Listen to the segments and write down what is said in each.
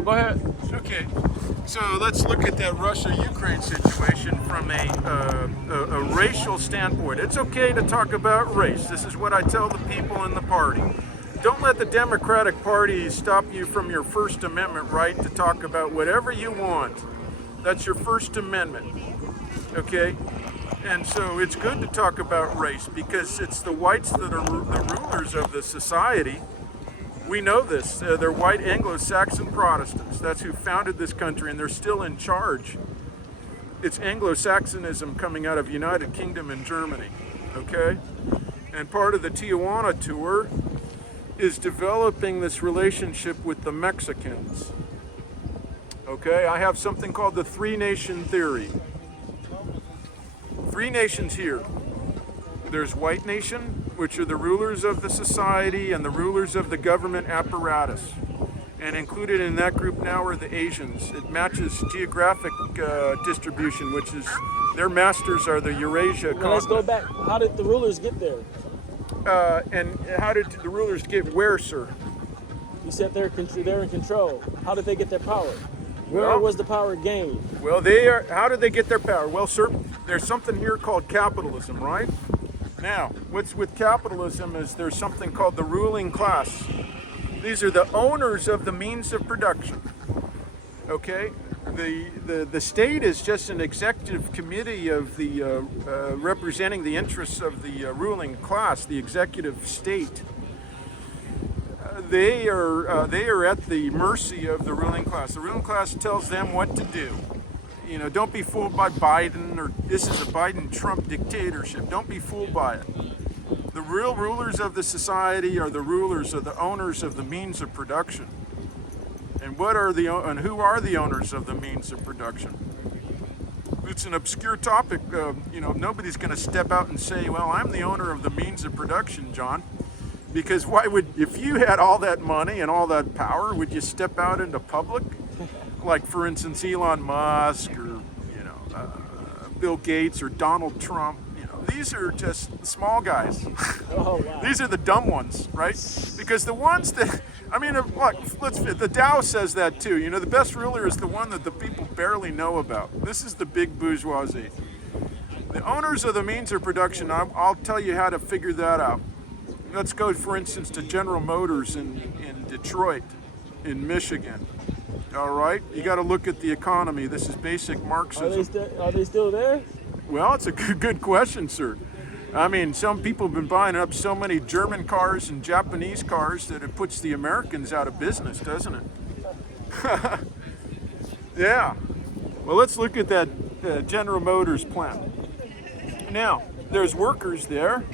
Oh, go ahead. Okay, so let's look at that Russia-Ukraine situation from a racial standpoint. It's okay to talk about race. This is what I tell the people in the party. Don't let the Democratic Party stop you from your First Amendment right to talk about whatever you want. That's your First Amendment, okay? And so it's good to talk about race because it's the whites that are the rulers of the society. We know this. They're white Anglo-Saxon Protestants. That's who founded this country, and they're still in charge. It's Anglo-Saxonism coming out of United Kingdom and Germany, okay? And part of the Tijuana tour is developing this relationship with the Mexicans. Okay, I have something called the three-nation theory. Three nations here. There's white nation, which are the rulers of the society and the rulers of the government apparatus. And included in that group now are the Asians. It matches geographic distribution, which is their masters are the Eurasia continent. Let's go back. How did the rulers get there? And how did the rulers get where, sir? You said they're in control. How did they get their power? Where was the power gained? Well, how did they get their power? Well, sir, there's something here called capitalism, right? Now, what's with capitalism is there's something called the ruling class. These are the owners of the means of production, okay? The state is just an executive committee of the representing the interests of the ruling class, the executive state. They are at the mercy of the ruling class. The ruling class tells them what to do. You know, don't be fooled by Biden, or this is a Biden-Trump dictatorship. Don't be fooled by it. The real rulers of the society are the rulers, are the owners of the means of production. And who are the owners of the means of production? It's an obscure topic. You know, nobody's going to step out and say, well, I'm the owner of the means of production, John. Because if you had all that money and all that power, would you step out into public? Like, for instance, Elon Musk or, Bill Gates or Donald Trump. You know, these are just small guys. Oh, wow. These are the dumb ones, right? Because the ones that, the Tao says that too. You know, the best ruler is the one that the people barely know about. This is the big bourgeoisie. The owners of the means of production, I'll tell you how to figure that out. Let's go, for instance, to General Motors in Detroit, in Michigan. All right? You got to look at the economy. This is basic Marxism. Are they still there? Well, it's a good question, sir. I mean, some people have been buying up so many German cars and Japanese cars that it puts the Americans out of business, doesn't it? Yeah. Well, let's look at that General Motors plant. Now, there's workers there,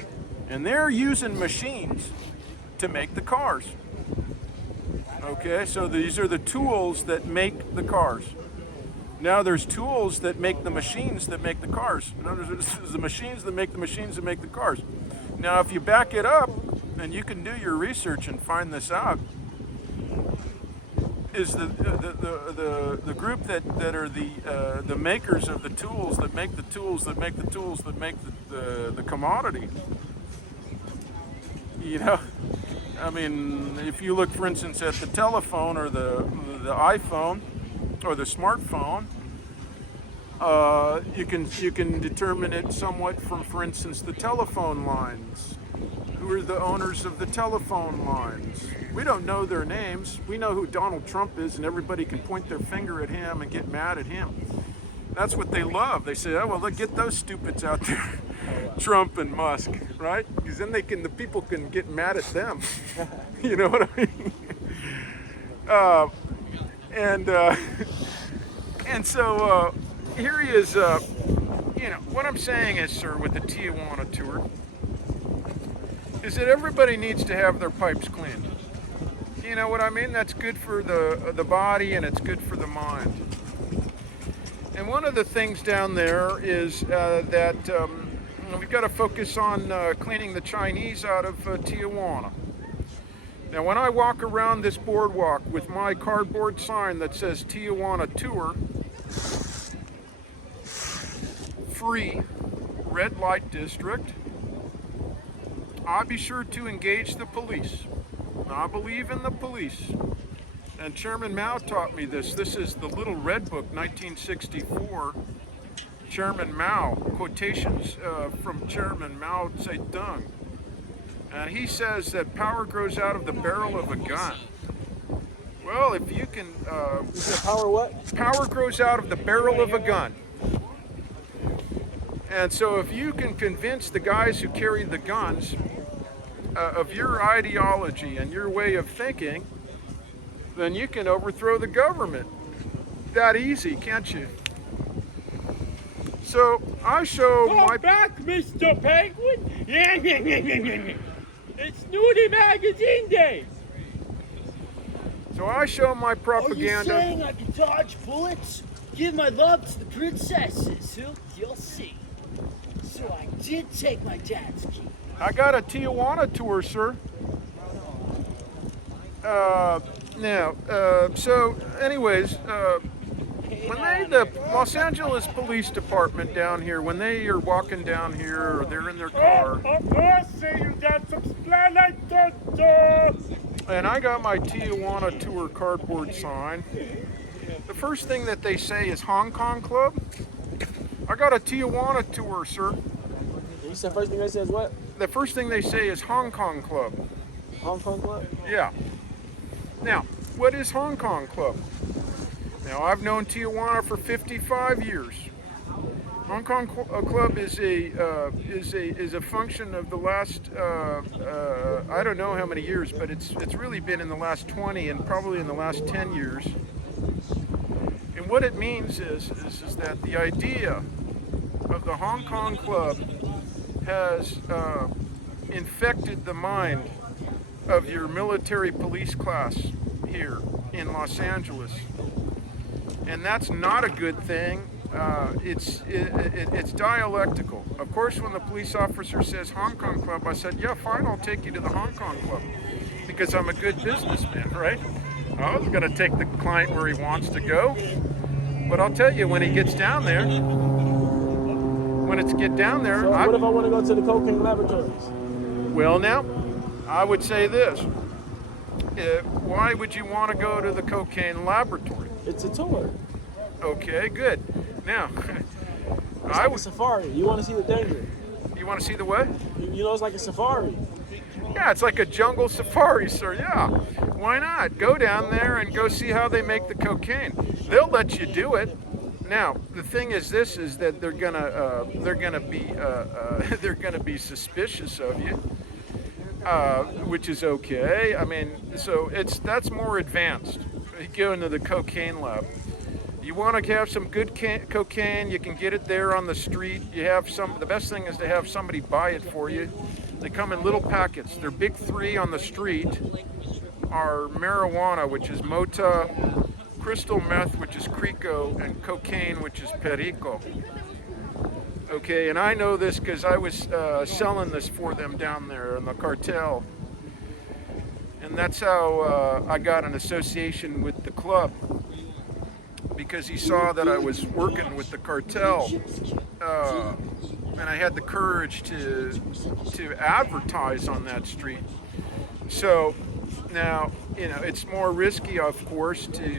and they're using machines to make the cars. Okay, so these are the tools that make the cars. Now there's tools that make the machines that make the cars. In other words, there's the machines that make the machines that make the cars. Now if you back it up, and you can do your research and find this out, is the group that are the makers of the tools that make the tools that make the tools that make the commodity. You know, I mean, if you look, for instance, at the telephone or the iPhone or the smartphone, you can determine it somewhat from, for instance, the telephone lines. Who are the owners of the telephone lines? We don't know their names. We know who Donald Trump is, and everybody can point their finger at him and get mad at him. That's what they love. They say, oh, well, let's get those stupids out there. Trump and Musk, right? Because then the people can get mad at them. You know what I mean? And so here he is. What I'm saying is, sir, with the Tijuana tour, is that everybody needs to have their pipes cleaned. You know what I mean? That's good for the body, and it's good for the mind. And one of the things down there is that we've got to focus on cleaning the Chinese out of Tijuana. Now, when I walk around this boardwalk with my cardboard sign that says Tijuana Tour, free, red light district, I'll be sure to engage the police. I believe in the police. And Chairman Mao taught me this. This is the Little Red Book, 1964. Chairman Mao, quotations from Chairman Mao Zedong. And he says that power grows out of the barrel of a gun. Well, if you can... You said power what? Power grows out of the barrel of a gun. And so if you can convince the guys who carry the guns of your ideology and your way of thinking, then you can overthrow the government. That easy, can't you? So I show Come back, Mr. Penguin! It's Nudie Magazine Day! So I show my Are you propaganda. saying I can dodge bullets? Give my love to the princesses. You'll see. So I did take my dad's key. I got a Tijuana tour, sir. So anyways, when the Los Angeles Police Department down here, when they are walking down here or they're in their car, Of course, you got some splendid tutu! and I got my Tijuana tour cardboard sign, the first thing that they say is Hong Kong Club. I got a Tijuana tour, sir. You said first thing they said is what? The first thing they say is Hong Kong Club. Hong Kong Club? Yeah. Now, what is Hong Kong Club? Now, I've known Tijuana for 55 years. Hong Kong Club is a function of the last I don't know how many years, but it's really been in the last 20 and probably in the last 10 years. And what it means is that the idea of the Hong Kong Club has infected the mind of your military police class here in Los Angeles, and that's not a good thing. It's dialectical. Of course, when the police officer says Hong Kong Club, I said, yeah, fine, I'll take you to the Hong Kong Club because I'm a good businessman, right? I was going to take the client where he wants to go, but I'll tell you, when he gets down there, So what if I want to go to the cocaine laboratories? Well, now, I would say this. Why would you want to go to the cocaine laboratory? It's a tour. Okay, good. Now, It's like a safari. You want to see the danger. You want to see the what? You know, it's like a safari. Yeah, it's like a jungle safari, sir. Yeah, why not? Go down there and go see how they make the cocaine. They'll let you do it. Now, the thing is, this is that they're gonna be suspicious of you, which is okay. I mean, so that's more advanced. You go into the cocaine lab. You want to have some good cocaine, you can get it there on the street. The best thing is to have somebody buy it for you. They come in little packets. Their big three on the street are marijuana, which is mota, crystal meth, which is crico, and cocaine, which is perico. Okay, and I know this because I was selling this for them down there in the cartel. And that's how I got an association with the club, because he saw that I was working with the cartel, and I had the courage to advertise on that street. So now, you know, it's more risky, of course, to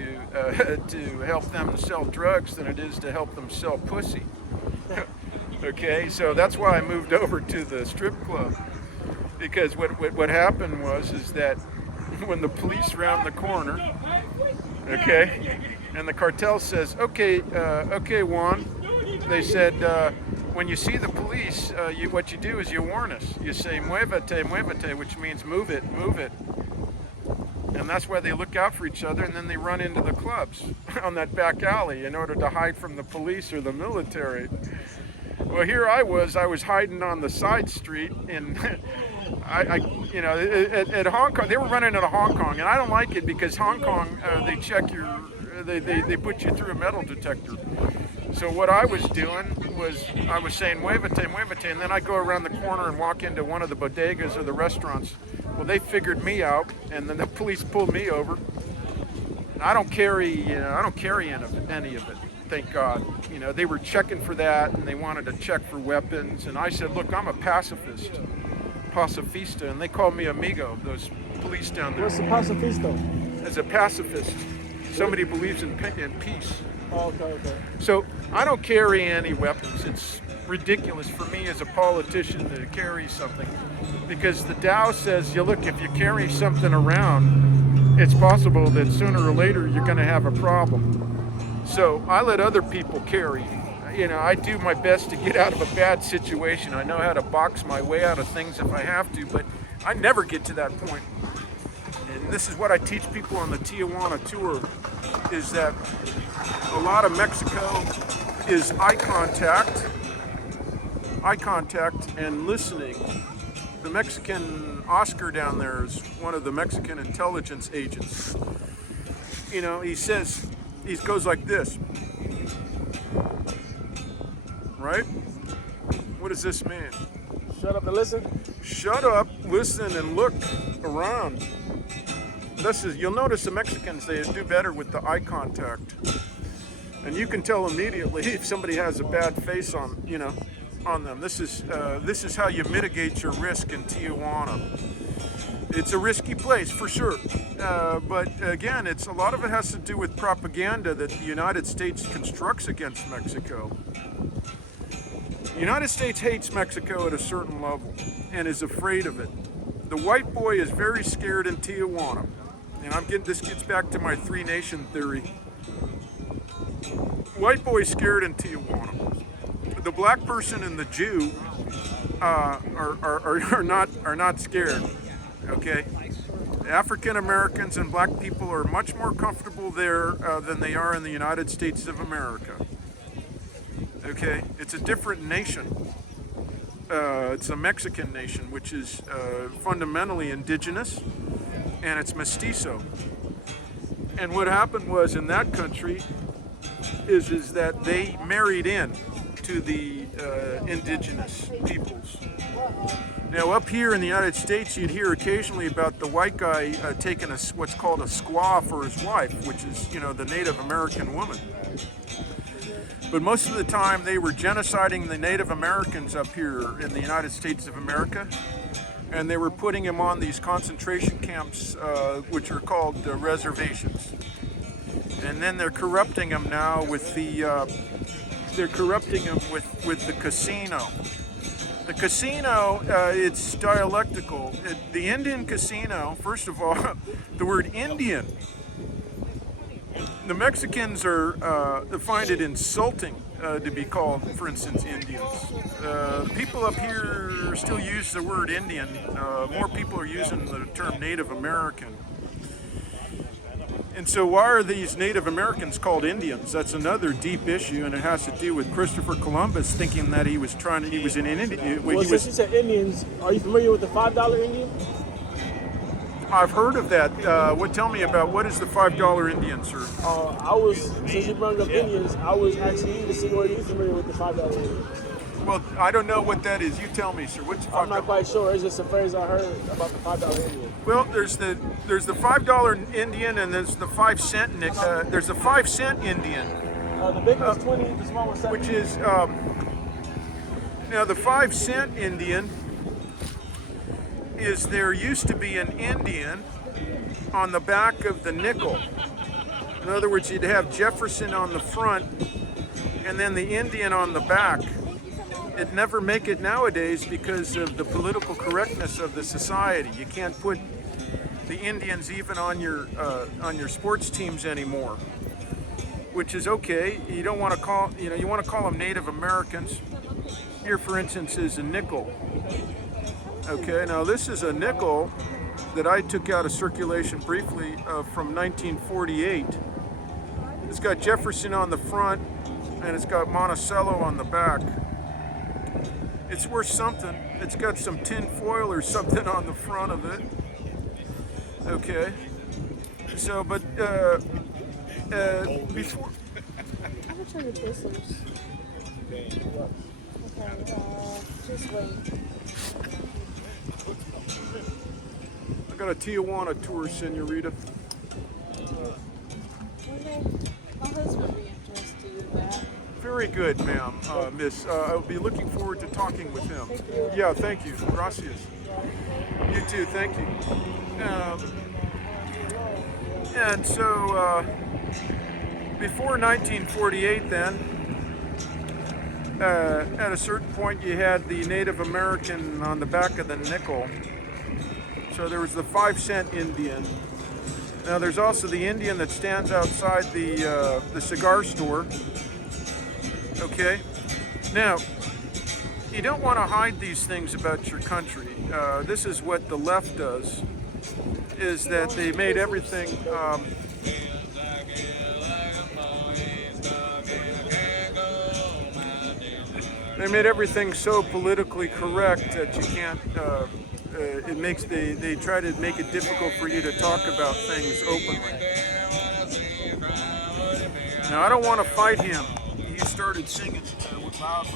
help them sell drugs than it is to help them sell pussy. Okay, so that's why I moved over to the strip club, because what happened is that when the police round the corner, okay, and the cartel says, okay, Juan, they said, when you see the police, what you do is you warn us. You say, muévete, muévete, which means move it, move it. And that's why they look out for each other, and then they run into the clubs on that back alley in order to hide from the police or the military. Well, here I was hiding on the side street, and at Hong Kong, they were running into Hong Kong, and I don't like it because Hong Kong, they check they put you through a metal detector. So what I was doing was I was saying muévete, muévete, and then I go around the corner and walk into one of the bodegas or the restaurants. Well, they figured me out, and then the police pulled me over. I don't carry any of it. Thank God. You know, they were checking for that, and they wanted to check for weapons. And I said, look, I'm a pacifista, and they called me amigo. Those police down there. What's the pacifisto? as a pacifist, somebody who believes in peace. Oh, okay. So I don't carry any weapons. It's ridiculous for me as a politician to carry something, because the Tao says, you look, if you carry something around, it's possible that sooner or later you're going to have a problem. So I let other people carry. I do my best to get out of a bad situation. I know how to box my way out of things if I have to, but I never get to that point. And this is what I teach people on the Tijuana tour, is that a lot of Mexico is eye contact and listening. The Mexican Oscar down there is one of the Mexican intelligence agents. He goes like this, right? What does this mean? Shut up and listen. Shut up, listen, and look around. You'll notice the Mexicans, they do better with the eye contact. And you can tell immediately if somebody has a bad face on them. This is how you mitigate your risk in Tijuana. It's a risky place for sure, but again, a lot of it has to do with propaganda that the United States constructs against Mexico. The United States hates Mexico at a certain level and is afraid of it. The white boy is very scared in Tijuana, and this gets back to my three-nation theory. White boy scared in Tijuana. The black person and the Jew are not scared. Okay, African Americans and black people are much more comfortable there than they are in the United States of America. Okay, it's a different nation. It's a Mexican nation, which is fundamentally indigenous, and it's mestizo. And what happened was in that country is that they married in to the indigenous peoples. Now, up here in the United States, you'd hear occasionally about the white guy taking what's called a squaw for his wife, which is, the Native American woman. But most of the time, they were genociding the Native Americans up here in the United States of America, and they were putting them on these concentration camps, which are called reservations. And then they're corrupting them now with the casino. The casino, it's dialectical. The Indian casino, first of all, the word Indian, the Mexicans find it insulting to be called, for instance, Indians. The people up here still use the word Indian. More people are using the term Native American. And so why are these Native Americans called Indians? That's another deep issue, and it has to do with Christopher Columbus thinking that he was an Indian. Well, since you said Indians, are you familiar with the $5 Indian? I've heard of that. Tell me about, what is the $5 Indian, sir? Since you brought up Indians, I was asking you to see whether you're familiar with the $5 Indian. Well, I don't know what that is. You tell me, sir. What's $5? I'm not quite sure. It's just a phrase I heard about the $5 Indian. Well, there's the $5 Indian, and there's the 5-cent. There's the 5-cent Indian. The big one's 20, the small one's 70. Which is now the 5-cent Indian is, there used to be an Indian on the back of the nickel. In other words, you'd have Jefferson on the front and then the Indian on the back. It'd never make it nowadays because of the political correctness of the society. You can't put the Indians even on your sports teams anymore, which is okay. You don't want to call, you want to call them Native Americans. Here, for instance, is a nickel. Okay, now this is a nickel that I took out of circulation briefly from 1948. It's got Jefferson on the front and it's got Monticello on the back. It's worth something. It's got some tin foil or something on the front of it. Okay. So, but before. How much are the pesos? Okay, just wait. I got a Tijuana tour, senorita. Okay, my husband would be interested in that. Very good, ma'am, miss. I'll be looking forward to talking with him. Yeah, thank you. Gracias. You too, thank you. And so before 1948 then, at a certain point you had the Native American on the back of the nickel. So there was the 5-cent Indian. Now there's also the Indian that stands outside the cigar store. Okay? Now, you don't want to hide these things about your country. This is what the left does, is that they made everything so politically correct that you can't, they try to make it difficult for you to talk about things openly. Now I don't want to fight him. He started singing loudly.